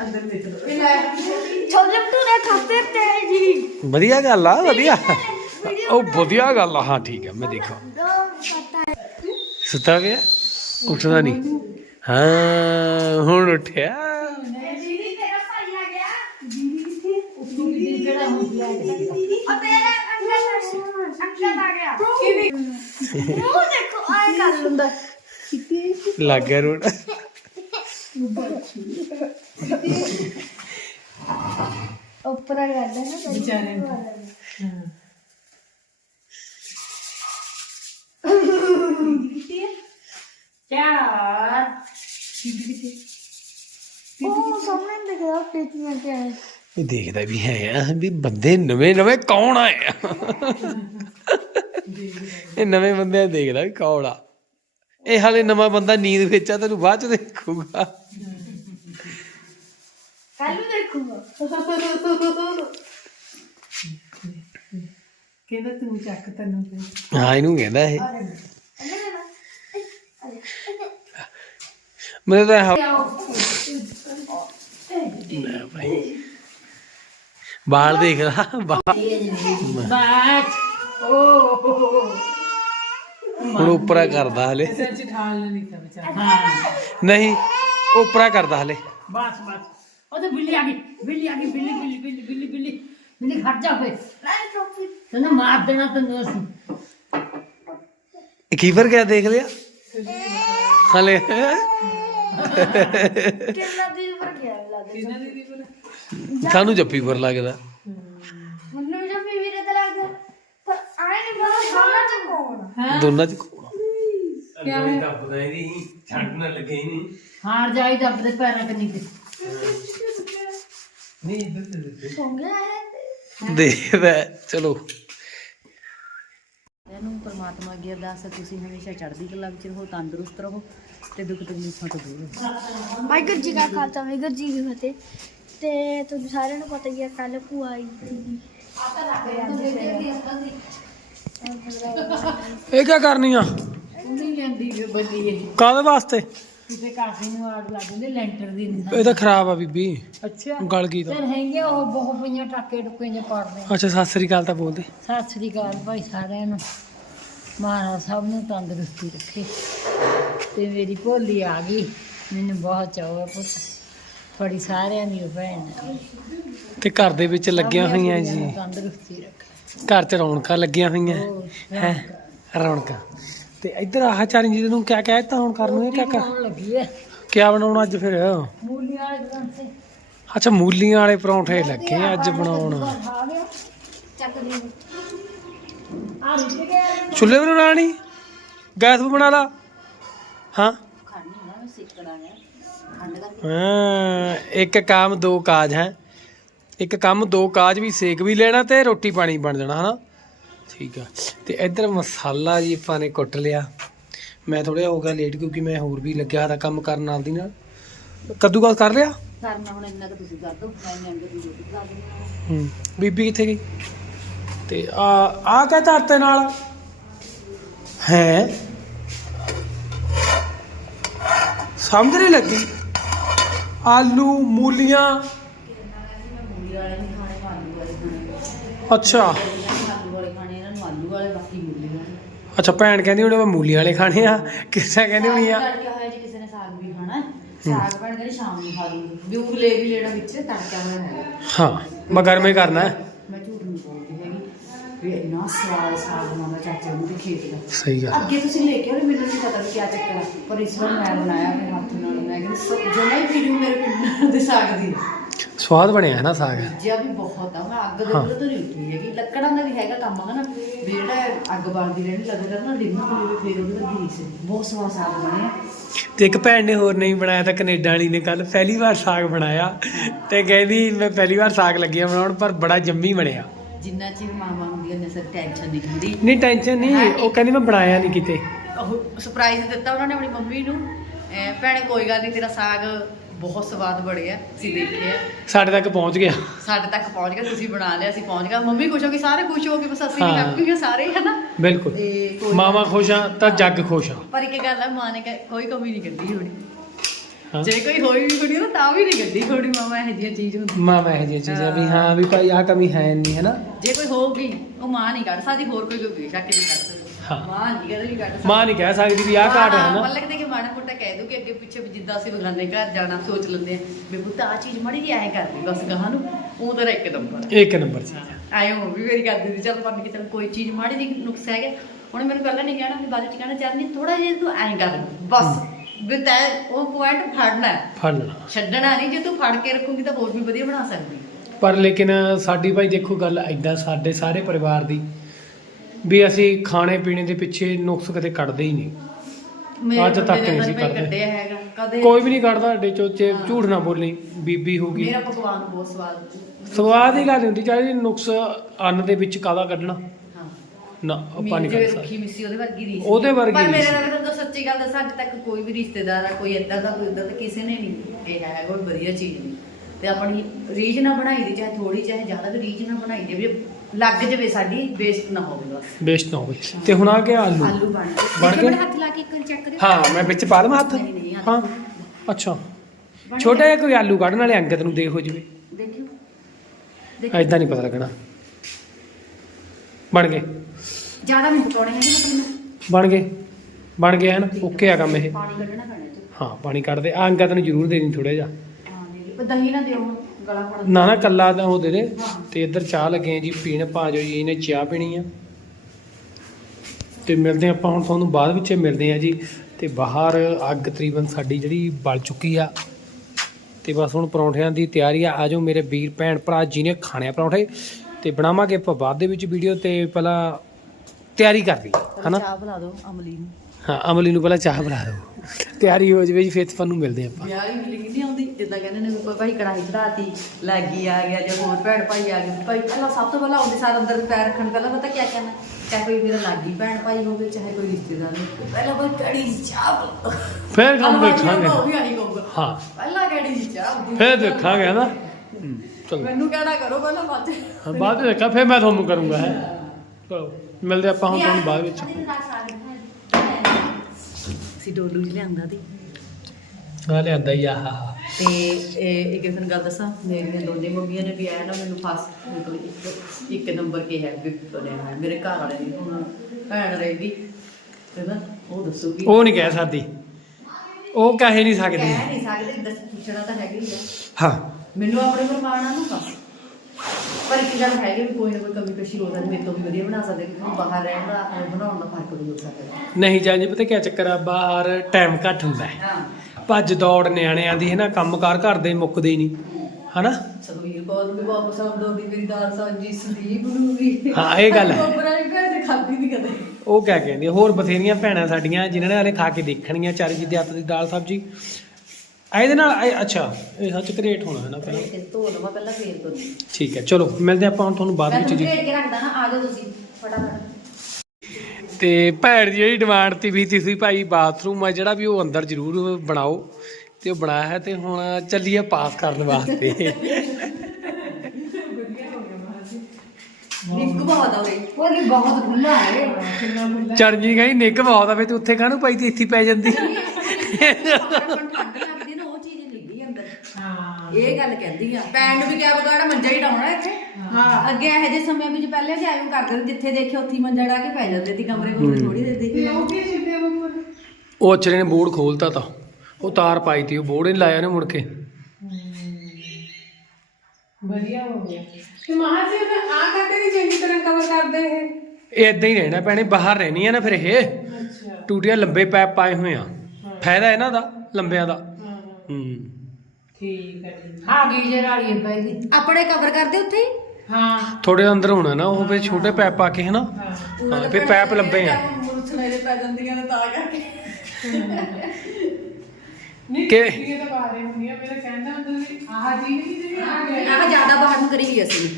Speaker 2: ਅੰਦਰ ਦੇਖ ਲਓ
Speaker 1: ਵਧੀਆ ਗੱਲ ਆ ਵਧੀਆ ਉਹ ਵਧੀਆ ਗੱਲ ਆ ਹਾਂ ਠੀਕ ਹੈ ਮੈਂ ਦੇਖੋ ਸੁੱਤਾ ਪਿਆ ਉੱਠਦਾ ਨਹੀਂ ਹਾਂ ਹੁਣ ਉੱਠਿਆ ਲੱਗ ਗਿਆ ਰੋਣ।
Speaker 5: ਉੱਪਰ ਆ ਕਰਦਾ ਨਾ
Speaker 3: ਵਿਚਾਰੇ ਚਾਰ।
Speaker 5: ਉਹ ਸਾਹਮਣੇ ਦਿਖਦਾ ਪੇਟੀਆਂ
Speaker 1: ਇਹ ਦੇਖਦਾ ਵੀ ਹੈ ਆ ਵੀ ਬੰਦੇ ਨਵੇਂ ਨਵੇਂ ਕੌਣ ਆਏ ਆ? ਇਹ ਨਵੇਂ ਬੰਦੇ ਦੇਖਦਾ ਵੀ ਕੌਣ ਆ ਇਹ ਹਾਲੇ ਨਵਾਂ ਬੰਦਾ ਨੀਂਦ ਵਿੱਚ ਆ ਤੈਨੂੰ ਬਾਅਦ ਚ ਦੇਖੂਗਾ।
Speaker 5: ਕੱਲ ਨੂੰ ਦੇਖੂਗਾ।
Speaker 3: ਕਹਿੰਦਾ ਤੂੰ ਚੱਕ ਤੈਨੂੰ
Speaker 1: ਹਾਂ ਇਹਨੂੰ ਕਹਿੰਦਾ ਇਹ। ਮੇਰੇ ਤਾਂ ਲੈ ਬਾਲ ਦੇਖਦਾ।
Speaker 3: ਬਾਤ ਓ
Speaker 1: ਹੁਣ ਉਪਰਾ ਕਰਦਾ ਹਲੇ।
Speaker 3: ਸੱਚ ਠਾਲ ਨਹੀਂ ਤਾਂ ਵਿਚਾਰਾ। ਹਾਂ।
Speaker 1: ਨਹੀਂ ਉਪਰਾ ਕਰਦਾ ਹਲੇ।
Speaker 3: ਬਸ ਬਸ। ਉਹ ਤਾਂ ਬਿੱਲੀ ਆ ਗਈ ਬਿੱਲੀ ਆ ਗਈ ਬਿੱਲੀ ਬਿੱਲੀ ਬਿੱਲੀ ਬਿੱਲੀ ਬਿੱਲੀ। ਬਿੱਲੀ ਖੜ ਜਾ ਫੇ ਤੈਨੂੰ ਮਾਰ ਦੇਣਾ ਤੈਨੂੰ ਅਸੀਂ।
Speaker 1: ਇਹ ਕੀਪਰ ਕਿਆ ਦੇਖ ਲਿਆ? ਹਲੇ।
Speaker 5: ਕਿੰਨਾ ਦੀ ਪਰ ਗਿਆ ਲੱਗਦਾ?
Speaker 3: ਇਹਨਾਂ ਦੀ ਬੋਲ
Speaker 1: ਸਾਨੂੰ ਜੱਫੀ ਪਰ ਲੱਗਦਾ।
Speaker 5: ਮੈਨੂੰ ਜਦ ਵੀਰੇ ਤੇ ਲੱਗਦਾ। ਆਏ ਨਹੀਂ ਸਾਹਮਣੇ ਚ ਕੌਣ?
Speaker 1: ਦੋਨਾਂ ਚ ਕੌਣ?
Speaker 3: ਹੈ
Speaker 1: ਦੱਬਦਾ ਇਹਦੀ ਛੱਡ ਨਾ ਲੱਗੇ ਨਹੀਂ।
Speaker 3: ਹਾਰ ਜਾਈ ਦੱਬ ਦੇ ਪੈਰਾਂ ਤੇ ਨੀਚੇ
Speaker 5: ਸੌਂ ਗਿਆ ਹੈ
Speaker 1: ਦੇਖਦਾ ਚਲੋ।
Speaker 2: ਇਹਨੂੰ ਪਰਮਾਤਮਾ ਅੱਗੇ ਅਰਦਾਸ ਹੈ ਤੁਸੀਂ ਹਮੇਸ਼ਾ ਚੜ੍ਹਦੀ ਕਲਾ ਵਿੱਚ ਰਹੋ ਤੰਦਰੁਸਤ ਰਹੋ ਤੇ ਦੁੱਖ ਤਕਲੀਫਾਂ ਤੋਂ ਦੂਰ ਰਹੋ।
Speaker 5: ਵਾਹਿਗੁਰੂ ਜੀ ਕਾ ਖਾਲਸਾ ਵਾਹਿਗੁਰੂ ਜੀ ਕੀ ਫਤਿਹ। ਤੇ ਤੁਹਾਨੂੰ ਸਾਰਿਆਂ ਨੂੰ ਪਤਾ ਹੀ ਹੈ ਕੱਲ ਭੂਆ ਆਈ ਸੀ
Speaker 1: ਇਹ ਕਿਆ ਕਰਨੀ ਆ?
Speaker 3: ਨਹੀਂ ਲੈਂਦੀ ਵੀ ਬੱਲੀ
Speaker 1: ਕਾਹਦੇ ਵਾਸਤੇ?
Speaker 3: ਕਿਸੇ ਕਾਫੀ ਨੂੰ ਆਗ ਲੱਗ ਜਾਂਦੇ ਲੈਂਟਰ ਦੀ ਨਹੀਂ
Speaker 1: ਇਹ ਤਾਂ ਖਰਾਬ ਆ ਬੀਬੀ।
Speaker 3: ਅੱਛਾ।
Speaker 1: ਗਲ ਗਈ ਤਾਂ?
Speaker 3: ਫਿਰ ਹੈਗੇ ਉਹ ਬਹੁਤ ਪਈਆਂ ਟਾਕੇ ਟੁਕੇ ਜੇ ਪਾੜਦੇ
Speaker 1: ਅੱਛਾ ਸਤਿ ਸ੍ਰੀ ਅਕਾਲ ਤਾਂ ਬੋਲਦੇ
Speaker 3: ਸਤਿ ਸ੍ਰੀ ਅਕਾਲ ਭਾਈ ਸਾਰਿਆਂ ਨੂੰ। ਮਹਾਰਾਜ ਸਭ ਨੂੰ ਤੰਦਰੁਸਤੀ ਰੱਖੇ। ਤੇ ਮੇਰੀ ਭੋਲੀ ਆ ਗਈ। ਮੈਨੂੰ ਬਹੁਤ ਚਾਅ ਹੈ ਪੁੱਤ। ਤੁਹਾਡੀ ਸਾਰਿਆਂ ਦੀ ਉਹ ਭੈਣ ਹੈ
Speaker 1: ਤੇ ਘਰ ਦੇ ਵਿੱਚ ਲੱਗੀਆਂ
Speaker 3: ਸਭ ਦੀਆਂ
Speaker 1: ਹੋਈਆਂ
Speaker 3: ਕੁੜੀਆਂ ਨੂੰ
Speaker 1: ਜੀ।
Speaker 3: ਤੰਦਰੁਸਤੀ ਰੱਖੇ।
Speaker 1: ਘਰ 'ਚ ਰੌਣਕਾਂ ਲੱਗੀਆਂ ਹੋਈਆਂ। ਹੈ? ਰੌਣਕਾਂ। ਤੇ ਇੱਧਰ ਆਹ ਚਰਨਜੀਤ ਨੂੰ ਕਿਆ ਕਹਿਤਾ ਹੁਣ ਕਰਨ ਨੂੰ? ਇਹ ਕਿਆ ਕਰ
Speaker 3: ਬਣਾਉਣ ਲੱਗੀ ਹੈ
Speaker 1: ਕਿਆ ਬਣਾਉਣਾ ਅੱਜ ਫਿਰ?
Speaker 3: ਮੂਲੀਆਂ ਵਾਲੇ ਪਰਾਂਠੇ
Speaker 1: ਅੱਛਾ ਮੂਲੀਆਂ ਵਾਲੇ ਪਰੌਂਠੇ ਲੱਗੇ ਆ ਅੱਜ ਬਣਾਉਣ।
Speaker 3: ਖਾ ਗਿਆ। ਚੱਕ ਦੇ ਆ ਗਿਆ
Speaker 1: ਚੁੱਲ੍ਹੇ ਵੀ ਬਣਾਣੀ ਗੈਸ ਵੀ ਬਣਾ ਲਾ। ਹਾਂ।
Speaker 2: ਖਾਣੀ ਨਾ ਸਿੱਕਣਾ ਹੈ
Speaker 1: ਹਾਂ ਇੱਕ ਕੰਮ ਦੋ ਕਾਜ ਹੈ। ਇੱਕ ਕੰਮ ਦੋ ਕਾਜ ਵੀ ਸੇਕ ਵੀ ਲੈਣਾ ਤੇ ਰੋਟੀ ਪਾਣੀ ਬਣ ਜਾਣਾ ਹਨਾ? ਠੀਕ ਆ। ਤੇ ਇੱਧਰ ਮਸਾਲਾ ਜੀ ਆਪਾਂ ਨੇ ਕੁੱਟ ਲਿਆ। ਮੈਂ ਥੋੜਾ ਹੋ ਗਿਆ ਲੇਟ ਕਿਉਂਕਿ ਮੈਂ ਹੋਰ ਵੀ ਲੱਗਿਆ ਦਾ ਕੰਮ ਕਰਨ ਨਾਲ ਦੀ ਨਾਲ। ਕੱਦੂਕਸ ਕਰ ਲਿਆ?
Speaker 2: ਕਰਨਾ ਹੁਣ ਇੰਨਾ ਕੁ ਤੁਸੀਂ ਕਰ ਦੋ ਮੈਂ ਨਿੰਗ ਦੀ ਰੋਟੀ ਬਣਾ ਦਿੰਦੀ ਹਾਂ
Speaker 1: ਹੂੰ ਬੀਬੀ ਕਿੱਥੇ ਗਈ? ਤੇ ਆ ਆ ਕਾ ਧਰਤੇ ਨਾਲ? ਹੈ? ਸਮਝ ਨਹੀਂ ਲੱਗੀ। ਆਲੂ ਮੂਲੀਆਂ
Speaker 2: ਮੂਲੀ ਵਾਲੇ ਨਹੀਂ ਖਾਣੇ ਆਲੂ ਵਾਲੇ ਖਾਣੇ
Speaker 1: ਅੱਛਾ।
Speaker 2: ਆਲੂ ਵਾਲੇ ਖਾਣੇ ਇਹਨਾਂ ਨੂੰ ਆਲੂ ਵਾਲੇ ਬਾਕੀ ਮੂਲੀ ਵਾਲੇ
Speaker 1: ਅੱਛਾ, ਭੈਣ ਕਹਿੰਦੀ ਉਹਨੇ ਮੈਂ ਮੂਲੀ ਵਾਲੇ ਖਾਣੇ ਆ। ਕਿਸੇ ਕਹਿੰਦੀ ਹੋਣੀ ਆ।
Speaker 2: ਤੜਕਿਆ ਹੋਇਆ ਜੀ ਕਿਸੇ ਨੇ ਸਾਗ ਵੀ ਖਾਣਾ ਹੈ। ਸਾਗ ਬਣ ਕੇ ਸ਼ਾਮ ਨੂੰ ਖਾ ਲੂੰਗੀ ਵੀ ਉਹ ਵੀ ਲੈਣਾ ਵਿੱਚ ਤੜਕਿਆ ਹੋਇਆ ਹੈ
Speaker 1: ਹਾਂ ਮੈਂ ਗਰਮੇ ਕਰਨਾ ਹੈ।
Speaker 2: ਮੈਂ ਝੂਠ ਨਹੀਂ ਬੋਲਦੀ ਹੈਗੀ ਵੀ ਇੰਨਾ ਸਵਾਦ ਸਾਗ ਮਾਮਾ ਚਾਚਾ ਨੂੰ ਤੇ ਖੇਤ ਦਾ
Speaker 1: ਸਹੀ ਗੱਲ
Speaker 2: ਅੱਗੇ ਤੁਸੀਂ ਲੈ ਕੇ ਆਓ ਮੈਨੂੰ ਨਹੀਂ ਪਤਾ ਵੀ ਕੀ ਚੱਕਰ ਹੈ ਪਰ ਇਸ ਵਾਰ ਮੈਂ ਬਣਾਇਆ ਆਪਣੇ ਹੱਥ ਨਾਲ, ਮੈਂ ਕਿ ਜੋ ਮੈਂ ਵੀਡੀਓ ਮੇਰੇ ਪਿੰਡ ਦੇ ਸਾਗ ਦੀ।
Speaker 1: ਸਵਾਦ ਬਣਿਆ ਹੈ ਨਾ ਸਾਗ।
Speaker 2: ਜਿਆ ਵੀ ਬਹੁਤ ਆ। ਮੈਂ ਅੱਗ ਦੇ ਉੱਤੇ ਤੋਂ ਨਹੀਂ ਉੱਠੀ ਹੈਗੀ। ਲੱਕੜਾਂ ਦਾ ਵੀ ਹੈਗਾ ਕੰਮ ਹੈ ਨਾ ਵੀ ਜਿਹੜਾ ਅੱਗ ਬਾਲਦੀ ਰਹਿਣੀ ਲੱਗਦਾ ਨਾ ਦਿਨ ਨੂੰ ਵੀ ਫੇਰ ਉਹਦੇ ਗਰੀਸ ਬਹੁਤ ਸਵਾਦ ਸਾਗ ਬਣਿਆ।
Speaker 1: ਤੇ ਇੱਕ ਭੈਣ ਨੇ ਹੋਰ ਨਹੀਂ ਬਣਾਇਆ ਤਾਂ ਕੈਨੇਡਾ ਵਾਲੀ ਨੇ ਕੱਲ ਪਹਿਲੀ ਵਾਰ ਸਾਗ ਬਣਾਇਆ। ਤੇ ਕਹਿੰਦੀ ਮੈਂ ਪਹਿਲੀ ਵਾਰ ਸਾਗ ਲੱਗਿਆ ਬਣਾਉਣ ਪਰ ਬੜਾ ਜੰਮੀ ਬਣਿਆ।
Speaker 2: ਜਿੰਨਾ ਚਿਰ ਮਾਮਾ ਹੁੰਦੀ ਨੇ ਸਰ ਟੈਨਸ਼ਨ ਨਹੀਂ ਹੁੰਦੀ
Speaker 1: ਨਹੀਂ ਟੈਨਸ਼ਨ ਨਹੀਂ। ਉਹ ਕਹਿੰਦੀ ਮੈਂ ਬਣਾਇਆ ਨਹੀਂ ਕਿਤੇ।
Speaker 2: ਉਹ ਸਰਪ੍ਰਾਈਜ਼ ਦਿੱਤਾ ਉਹਨਾਂ ਨੇ ਆਪਣੀ ਮੰਮੀ ਨੂੰ। ਭੈਣੇ ਕੋਈ ਗੱਲ ਨਹੀਂ ਤੇਰਾ ਸਾਗ ਬਹੁਤ ਸਵਾਦ ਬਣਿਆ ਅਸੀਂ ਦੇਖਿਆ
Speaker 1: ਸਾਡੇ ਤੱਕ ਪਹੁੰਚ ਗਿਆ।
Speaker 2: ਸਾਡੇ ਤੱਕ ਪਹੁੰਚ ਗਿਆ ਤੁਸੀਂ ਬਣਾ ਲਿਆ ਅਸੀਂ ਪਹੁੰਚ ਗਏ ਮੰਮੀ ਖੁਸ਼ ਹੋ ਗਈ ਸਾਰੇ ਖੁਸ਼ ਹੋ ਗਏ ਬਸ ਅਸੀਂ ਵੀ
Speaker 1: ਹਾਂ।
Speaker 2: ਹੈਪੀ ਹਾਂ ਸਾਰੇ ਹਨਾ?
Speaker 1: ਬਿਲਕੁਲ।
Speaker 2: ਤੇ ਕੋਈ
Speaker 1: ਮਾਵਾ ਖੁਸ਼ ਆ ਤਾਂ ਜੱਗ ਖੁਸ਼ ਆ।
Speaker 2: ਪਰ ਇੱਕ ਗੱਲ ਹੈ ਮਾਂ ਨੇ ਕਹਿ- ਕੋਈ ਕਮੀ ਨਹੀਂ ਕੱਢੀ ਹੋਣੀ।
Speaker 1: ਹਾਂ।
Speaker 2: ਜੇ ਕੋਈ ਹੋਈ ਵੀ ਕੁੜੀ ਨਾ ਤਾਂ ਵੀ ਨਹੀਂ ਕੱਢੀ ਹੋਣੀ ਮਾਮਾ ਇਹੋ ਜਿਹੀਆਂ ਚੀਜ਼। ਹੁੰਦੀ
Speaker 1: ਮਾਵਾ ਇਹ ਜਿਹੀਆਂ ਚੀਜ਼ਾਂ ਵੀ ਹਾਂ ਵੀ ਭਾਈ ਆਹ ਕਮੀ ਹੈ ਨਹੀਂ ਹੈ ਨਾ
Speaker 2: ਜੇ ਕੋਈ ਹੋਊਗੀ ਉਹ ਮਾਂ ਨਹੀਂ ਕੱਢ ਸਕਦੀ ਹੋਰ ਕੋਈ ਕੋਈ ਬੇਸ਼ੱਕ ਨਹੀਂ ਕੱਢ ਸਕਦੀ।
Speaker 1: ਹਾਂ।
Speaker 2: ਮਾਂ ਨਹੀਂ ਕਦੇ ਵੀ ਕੱਢ ਸਕਦੀ
Speaker 1: ਮਾਂ ਨਹੀਂ ਕਹਿ ਸਕਦੀ ਵੀ ਆਹ ਘਾਟ ਹੈ ਨਾ।
Speaker 2: ਮਤਲਬ ਕਿ ਮਾੜਾ ਮੋਟਾ ਕਹਿ ਦੂ ਕਿ ਅੱਗੇ ਪਿੱਛੇ ਵੀ ਜਿੱਦਾਂ ਅਸੀਂ ਬਗਾਨੇ ਘਰ ਜਾਣਾ ਸੋਚ ਲੈਂਦੇ ਆ ਵੀ ਪੁੱਤ ਆ ਚੀਜ਼ ਮਾੜੀ ਜੀ ਐਂ ਕਰਦੀ ਬਸ ਗਾਹਾਂ ਨੂੰ ਉਹ ਤੇਰਾ ਇੱਕ ਨੰਬਰ
Speaker 1: ਇੱਕ ਨੰਬਰ ਚੀਜ਼ ਆ।
Speaker 2: ਆਏ ਹੋ ਵੀ ਮੇਰੀ ਕਰਦੀ ਸੀ ਚੱਲ ਮੰਨ ਕੇ ਚੱਲ ਕੋਈ ਚੀਜ਼ ਮਾੜੀ ਦੀ ਨੁਕਸ ਹੈਗਾ ਉਹਨੇ ਮੈਨੂੰ ਪਹਿਲਾਂ ਨਹੀਂ ਕਹਿਣਾ ਵੀ ਬਾਅਦ ਵਿੱਚ ਕਹਿਣਾ ਚੱਲ ਨਹੀਂ ਥੋੜਾ ਜਿਹਾ ਤੂੰ ਐਂ ਕਰ ਬਸ ਵੀ ਤੈਂ ਉਹ ਪੁਆਇੰਟ ਫੜਨਾ ਹੈ।
Speaker 1: ਫੜ ਲੈਣਾ
Speaker 2: ਛੱਡਣਾ ਨਹੀਂ ਜੇ ਤੂੰ ਫੜ ਕੇ ਰੱਖੂਗੀ ਤਾਂ ਹੋਰ ਵੀ ਵਧੀਆ ਬਣਾ ਸਕਦੀ
Speaker 1: ਪਰ ਲੇਕਿਨ ਸਾਡੀ ਭਾਈ ਦੇਖੋ ਗੱਲ ਐਦਾਂ ਸਾਡੇ ਸਾਰੇ ਪਰਿਵਾਰ ਦੀ ਵੀ ਅਸੀਂ ਖਾਣੇ ਪੀਣੇ ਦੇ ਪਿੱਛੇ ਨੁਕਸ ਕਦੇ ਕੱਢਦੇ ਹੀ ਨਹੀਂ।
Speaker 2: ਮੇਰੇ
Speaker 1: ਅੱਜ ਤੱਕ
Speaker 2: ਬੰਦੇ ਨੇ
Speaker 1: ਨਹੀਂ ਸੀ।
Speaker 2: ਕੱਢਿਆ ਹੈਗਾ। ਕਦੇ
Speaker 1: ਕੋਈ ਵੀ ਨਹੀਂ ਕੱਢਦਾ ਸਾਡੇ ਚੋਚੇ ਝੂਠ ਨਾ ਬੋਲੀ ਬੀਬੀ ਹੋਗੀ
Speaker 2: ਮੇਰਾ ਪਕਵਾਨ ਬਹੁਤ ਸਵਾਦ
Speaker 1: ਸਵਾਦ ਦੀ ਗੱਲ ਨਹੀਂ ਹੁੰਦੀ ਨੁਕਸ ਅੰਨ ਦੇ ਵਿੱਚ ਕਾਦਾ ਕੱਢਣਾ।
Speaker 2: ਹਾਂ।
Speaker 1: ਨਾ ਆਪਾਂ ਨਹੀਂ
Speaker 2: ਜਿਵੇਂ
Speaker 1: ਕੱਢ
Speaker 2: ਰੁੱਖੀ
Speaker 1: ਸਕਦੇ।
Speaker 2: ਮਿੱਸੀ ਉਹਦੇ ਵਰਗੀ ਰੀਸ
Speaker 1: ਉਹਦੇ
Speaker 2: ਨਹੀਂ।
Speaker 1: ਵਰਗੀ
Speaker 2: ਪਰ ਮੇਰੇ
Speaker 1: ਰੀਸ
Speaker 2: ਨਾਲ ਤਾਂ ਸੱਚੀ ਗੱਲ ਦੱਸਾਂ ਅੱਜ ਤੱਕ ਕੋਈ ਵੀ ਰਿਸ਼ਤੇਦਾਰ ਆ ਕੋਈ ਏਦਾਂ ਦਾ ਕੋਈ ਏਦਾਂ ਦਾ ਕਿਸੇ ਨੇ ਨਹੀਂ ਇਹ ਹੈ ਕੋਈ ਵਧੀਆ ਚੀਜ਼ ਨਹੀਂ। ਤੇ ਆਪਣੀ ਰੀਝ ਨਾ ਬਣਾਈ ਦੀ ਚਾਹੇ ਥੋੜੀ ਚਾਹੇ ਜ਼ਿਆਦਾ ਵੀ ਰੀਝ ਨਾ ਬਣਾਈ ਦੇ ਵੀ ਲੱਗ ਜਵੇ ਸਾਡੀ ਵੇਸਟ ਨਾ ਹੋਵੇ ਬਸ।
Speaker 1: ਵੇਸਟ ਨਾ ਹੋਵੇ। ਤੇ ਹੁਣ ਆ ਗਿਆ ਆਲੂ।
Speaker 2: ਆਲੂ ਬਣ ਗਏ।
Speaker 1: ਬਣ ਗਏ?
Speaker 2: ਹੱਥ ਲਾ ਕੇ ਇੱਕ ਵਾਰ ਚੈੱਕ ਕਰਿਓ।
Speaker 1: ਹਾਂ ਮੈਂ ਵਿੱਚ ਪਾ ਦੇਵਾਂ ਹੱਥ?
Speaker 2: ਨਹੀਂ, ਨਹੀਂ, ਆਲੂ।
Speaker 1: ਹਾਂ। ਅੱਛਾ। ਛੋਟਾ ਜਿਹਾ ਕੋਈ ਆਲੂ ਕੱਢਣ ਵਾਲੇ ਅੰਗਤ ਨੂੰ ਦੇਖ ਹੋ ਜਵੇ।
Speaker 2: ਦੇਖਿਓ।
Speaker 1: ਐਦਾਂ ਨਹੀਂ ਪਤਾ ਲੱਗਣਾ। ਬਣ ਗਏ।
Speaker 2: ਜ਼ਿਆਦਾ ਨਹੀਂ ਪਕਾਉਣੇ ਹੈਗੇ ਮਤਲਬ
Speaker 1: ਬਣ ਗਏ। ਬਣ ਗਿਆ ਹਨ ਓਕੇ ਆ ਕੰਮ ਇਹ।
Speaker 2: ਪਾਣੀ ਕੱਢਣਾ ਪੈਣਾ ਇਹ 'ਚੋਂ।
Speaker 1: ਹਾਂ ਪਾਣੀ ਕੱਢ ਦੇ ਆ ਅੰਗਤ ਨੂੰ ਜ਼ਰੂਰ ਦੇਣੀ ਥੋੜਾ ਜਿਹਾ।
Speaker 2: ਦਹੀਂ ਨਾ ਦਿਓ ਹੁਣ, ਗਲਾ ਫੜ
Speaker 1: ਨਾ ਨਾ ਕੱਲਾ ਤਾਂ ਉਹ ਦੇ ਦੇ। ਤੇ ਇੱਧਰ ਚਾਹ ਲੱਗੇ ਆ ਜੀ ਪੀਣ ਭਾਜੋ ਜੀ ਇਹਨੇ ਚਾਹ ਪੀਣੀ ਆ। ਤੇ ਮਿਲਦੇ ਆਪਾਂ ਹੁਣ ਤੁਹਾਨੂੰ ਬਾਅਦ ਵਿੱਚ ਮਿਲਦੇ ਆ ਜੀ। ਤੇ ਬਾਹਰ ਅੱਗ ਤਕਰੀਬਨ ਸਾਡੀ ਜਿਹੜੀ ਬਲ ਚੁੱਕੀ ਆ। ਤੇ ਬਸ ਹੁਣ ਪਰੌਂਠਿਆਂ ਦੀ ਤਿਆਰੀ ਆ। ਆਜੋ ਮੇਰੇ ਵੀਰ ਭੈਣ ਭਰਾ ਜੀ ਨੇ ਖਾਣੇ ਆ ਪਰੌਂਠੇ ਤੇ ਬਣਾਵਾਂਗੇ ਆਪਾਂ ਬਾਅਦ ਦੇ ਵਿੱਚ ਵੀਡੀਓ ਤੇ ਪਹਿਲਾਂ ਤਿਆਰੀ ਕਰ ਲਈ ਹਨਾ?
Speaker 2: ਚਾਹ ਬਣਾ ਦਿਓ ਅਮਲੀ ਨੂੰ।
Speaker 1: ਹਾਂ ਅਮਲੀ ਨੂੰ ਪਹਿਲਾਂ ਚਾਹ ਬਣਾ ਦਿਓ। ਤਿਆਰੀ ਹੋ ਜਵੇ ਜੀ ਫਿਰ ਤੁਹਾਨੂੰ ਮਿਲਦੇ ਆਪਾਂ।
Speaker 2: ਵਿਆਹ ਦੀ ਫੀਲਿੰਗ ਨਹੀਂ ਆਉਂਦੀ ਜਿੱਦਾਂ ਕਹਿੰਦੇ ਨੇ ਵੀ ਭਾਈ ਕੜਾਹੀ ਚੜਾਤੀ ਲਾਗੀ ਆ ਗਿਆ ਜਾਂ ਹੋਰ ਭੈਣ ਭਾਈ ਆ ਗਏ। ਭਾਈ ਪਹਿਲਾਂ ਸਭ ਤੋਂ ਪਹਿਲਾਂ ਆਉਂਦੇ ਸਾਰ ਅੰਦਰ ਪੈਰ ਰੱਖਣ ਪਹਿਲਾਂ ਪਤਾ ਕੀ ਕਹਿਣਾ ਚਾਹੇ ਕੋਈ ਮੇਰਾ ਲਾਗੀ ਭੈਣ ਭਾਈ ਹੋਵੇ ਚਾਹੇ ਕੋਈ ਰਿਸ਼ਤੇਦਾਰ ਹੋਵੇ ਪਹਿਲਾਂ ਭਾਈ ਕੜੀ ਦੀ ਚਾਹ ਬਣਾਓ।
Speaker 1: ਫਿਰ ਕੰਮ ਦੇਖਾਂਗੇ।
Speaker 2: ਉਹ ਵੀ ਆਹੀ ਕਹੂਗਾ।
Speaker 1: ਹਾਂ।
Speaker 2: ਪਹਿਲਾਂ ਕੜੀ ਦੀ ਚਾਹ ਹੁੰਦੀ
Speaker 1: ਫਿਰ ਦੇਖਾਂਗੇ ਨਾ ਹੂੰ, ਚਲੋ।
Speaker 2: ਮੈਨੂੰ ਕਹਿਣਾ ਕਰੋ ਪਹਿਲਾਂ ਬਾਅਦ ਚ।
Speaker 1: ਹਾਂ, ਬਾਅਦ ਵਿੱਚ ਦੇਖਾਂ ਫਿਰ ਮੈਂ ਤੁਹਾਨੂੰ ਕਰੂੰਗਾ ਹੈ। ਚਲੋ ਮਿਲਦੇ ਆਪਾਂ ਹੁਣ ਤੁਹਾਨੂੰ ਬਾਅਦ ਵਿੱਚ।
Speaker 2: ਅਸੀਂ ਡੋਲੂ ਚ ਲਿਆਂਦਾ ਤੇ
Speaker 1: ਆ ਲਿਆਂਦਾ ਹੀ ਆਹ
Speaker 2: ਤੇ ਇਹ ਇੱਕ ਦਿਨ ਗੱਲ ਦੱਸਾਂ ਮੇਰੀਆਂ ਦੋਨੇ ਮੰਮੀਆਂ ਨੇ ਵੀ ਆਇਆ ਨਾ ਮੈਨੂੰ ਫਸ ਇੱਕ ਇੱਕ ਨੰਬਰ ਕੇ ਹੈ ਵੀ ਬਣਿਆ। ਮੇਰੇ ਘਰ ਵਾਲੇ ਨੇ ਹੁਣ ਭੈਣ ਰਹੇਗੀ ਤੇ ਨਾ ਉਹ ਦੱਸੂਗੀ
Speaker 1: ਉਹ ਨਹੀਂ ਕਹਿ ਸਕਦੀ। ਉਹ ਕਹਿ ਨਹੀਂ ਸਕਦੀ।
Speaker 2: ਕਹਿ ਨਹੀਂ ਸਕਦੇ ਦੱਸ ਪੁੱਛਣਾ ਤਾਂ ਹੈਗਾ ਹੀ ਆ।
Speaker 1: ਹਾਂ।
Speaker 2: ਮੈਨੂੰ ਆਪਣੇ ਪਰ ਮਾਣਾ ਨੂੰ ਬਸ ਪਰ ਇੱਕ ਗੱਲ ਹੈਗੀ ਵੀ ਕੋਈ ਨਾ ਕੋਈ ਕਮੀ ਪੇਸ਼ੀ ਹੋ ਸਕਦੀ ਮੇਰੇ ਤੋਂ ਵੀ ਵਧੀਆ ਬਣਾ ਸਕਦੇ ਕਿਉਂਕਿ ਬਾਹਰ ਰਹਿਣ ਦਾ ਔਰ ਬਣਾਉਣ ਦਾ ਫ਼ਰਕ ਵੀ ਹੋ ਸਕਦਾ।
Speaker 1: ਨਹੀਂ ਜਾਣੀ ਪਤਾ ਕੀ ਚੱਕਰ ਆ ਬਾਹਰ ਟਾਈਮ ਘੱਟ ਹੁੰਦਾ ਹੈ।
Speaker 2: ਹਾਂ।
Speaker 1: ਭੱਜ ਦੌੜ ਨਿਆਣਿਆਂ ਦੀ ਹੈ ਨਾ ਕੰਮਕਾਰ ਘਰ ਦੇ ਮੁੱਕਦੇ ਹੀ ਨਹੀਂ ਹਨਾ?
Speaker 2: ਸੁਖਵੀਰ ਕੌਰ ਨੂੰ ਵੀ ਬਹੁਤ ਪਸੰਦ ਆਉਂਦੀ ਮੇਰੀ ਦਾਲ ਸਬਜ਼ੀ ਸੰਦੀਪ ਨੂੰ ਵੀ।
Speaker 1: ਹਾਂ, ਇਹ ਗੱਲ ਹੈ।
Speaker 2: ਕੋਬਰਾ ਨਹੀਂ ਖਾਦੀ ਨਹੀਂ ਕਦੇ।
Speaker 1: ਉਹ ਕਿਆ ਕਹਿੰਦੇ ਆ, ਹੋਰ ਬਥੇਰੀਆਂ ਭੈਣਾਂ ਸਾਡੀਆਂ ਜਿਨ੍ਹਾਂ ਨੇ ਹਲੇ ਖਾ ਕੇ ਦੇਖਣੀਆਂ ਚਾਰੀ ਜੀ ਦੇ ਹੱਥ ਦੀ ਦਾਲ ਸਬਜੀ ਇਹਦੇ ਨਾਲ ਇਹ- ਅੱਛਾ ਇਹ ਸੱਚ ਕ੍ਰੀਏਟ ਹੋਣਾ ਹੈ ਨਾ ਪਹਿਲਾਂ।
Speaker 2: ਤੇ ਧੋ ਲਵਾਂ ਪਹਿਲਾਂ ਫੇਰ ਤੋਂ
Speaker 1: ਠੀਕ ਹੈ ਚਲੋ ਮਿਲਦੇ ਆਪਾਂ ਹੁਣ ਤੁਹਾਨੂੰ ਬਾਅਦ
Speaker 2: ਮੈਂ
Speaker 1: ਵਿੱਚ ਜੀ।
Speaker 2: ਕੇ ਰੱਖਦਾ ਨਾ ਆ ਜਾਓ ਤੁਸੀਂ ਫਟਾਫਟ।
Speaker 1: ਤੇ ਭੈਣ ਦੀ ਜਿਹੜੀ ਡਿਮਾਂਡ ਤੀ ਵੀ ਤੁਸੀਂ ਭਾਈ ਬਾਥਰੂਮ ਆ ਜਿਹੜਾ ਵੀ ਉਹ ਅੰਦਰ ਜ਼ਰੂਰ ਬਣਾਓ। ਤੇ ਉਹ ਬਣਾਇਆ ਹੈ ਤੇ ਹੁਣ ਚੱਲੀਏ ਪਾਸ ਕਰਨ ਵਾਸਤੇ।
Speaker 2: ਨਿੱਕ ਬਹੁਤ ਆਵੇ
Speaker 3: ਉਹ। ਨਹੀਂ ਬਹੁਤ ਖੁੱਲਾ ਹੈ।
Speaker 1: ਚੜਜੀ ਗਈ ਨਿੱਕ ਬਹੁਤ ਆ ਫੇ ਤੂੰ ਉੱਥੇ ਕਾਹਨੂੰ ਪਾਈ ਤੇ ਇੱਥੇ ਹੀ ਪੈ ਜਾਂਦੀ
Speaker 2: ਠੰਡ ਲੱਗਦੀ ਨਾ ਉਹ ਚੀਜ਼ ਲਿਖੀ ਅੰਦਰ
Speaker 3: ਹਾਂ
Speaker 2: ਇਹ ਗੱਲ ਕਹਿੰਦੀ ਆ ਪੈਣ ਨੂੰ ਵੀ ਕਿਆ ਬਗਾੜਾ ਮੰਜਾ ਹੀ ਡਾਉਣਾ ਇੱਥੇ। ਹਾਂ। ਅੱਗੇ ਇਹੋ ਜਿਹੇ ਸਮੇਂ ਵਿੱਚ ਪਹਿਲੇ ਕਿ ਆਇਓ ਕਰਦੇ ਸੀ, ਜਿੱਥੇ ਦੇਖੇ ਉੱਥੇ ਹੀ ਮੰਜਾ ਡਾ ਕੇ ਪੈ ਜਾਂਦੇ ਸੀ ਕਮਰੇ ਕੋਲ ਥੋੜੀ ਦੇਰ ਦੀ
Speaker 1: ਉਹ ਅਚਰੇ ਨੇ ਬੋਰਡ ਖੋਲਤਾ ਤਾਂ ਉਹ ਤਾਰ ਪਾਈ ਤੀ ਉਹ ਬੋਰਡ ਹੀ ਨੀ ਲਾਇਆ ਨੇ ਮੁੜ ਕੇ।
Speaker 6: ਵਧੀਆ ਹੋ ਗਿਆ। ਤੇ ਮਹਾਂ ਜੀ ਉਹਦਾ ਆ ਕਰਦੇ ਨਹੀਂ ਚੰਗੀ ਤਰ੍ਹਾਂ ਕਵਰ ਕਰਦੇ ਇਹ?
Speaker 1: ਇਹ ਇਦਾਂ ਹੀ ਰਹਿਣਾ ਪੈਣੇ ਬਾਹਰ ਰਹਿਣੀ ਆ ਨਾ ਫਿਰ ਇਹ।
Speaker 6: ਅੱਛਾ।
Speaker 1: ਟੂਟੀਆਂ ਲੰਬੇ ਪੈਪ ਪਾਏ ਹੋਏ ਆ। ਫਾਇਦਾ ਇਹਨਾਂ ਦਾ ਲੰਬਿਆਂ ਦਾ।
Speaker 6: ਹਾਂ।
Speaker 1: ਹੂੰ।
Speaker 6: ਠੀਕ ਹੈ ਜੀ।
Speaker 3: ਹਾਂ ਗੀਜਰ ਵਾਲੀ ਪੈ ਗਈ
Speaker 2: ਆਪਣੇ ਕਵਰ ਕਰਦੇ ਉੱਥੇ? ਹੀ।
Speaker 6: ਹਾਂ
Speaker 1: ਥੋੜੇ ਅੰਦਰ ਹੋਣਾ ਨਾ ਉਹ ਫੇ ਛੋਟੇ ਪੈਪ ਪਾ ਕੇ ਹਨਾ?
Speaker 6: ਹਾਂ।
Speaker 1: ਹਾਂ ਫੇ ਪੈਪ ਲੰਬੇ ਆ।
Speaker 2: ਮੁਰਸਲੇ ਪੈ ਜਾਂਦੀਆਂ ਨੇ ਤਾਂ ਕਰਕੇ।
Speaker 6: ਨਹੀਂ
Speaker 1: ਕਿ-
Speaker 6: ਇਹ ਤਾਂ ਬਾਰੇ ਹੁੰਦੀਆਂ ਮੇਰਾ ਕਹਿੰਦਾ ਹੁੰਦਾ ਸੀ ਆਹ ਜੀ ਨਹੀਂ ਜਿਹੜੀ ਆ ਗਿਆ
Speaker 2: ਆਹ ਜ਼ਿਆਦਾ ਬਾਹਰ ਨੂੰ ਕਰੀ ਵੀ ਅਸੀਂ।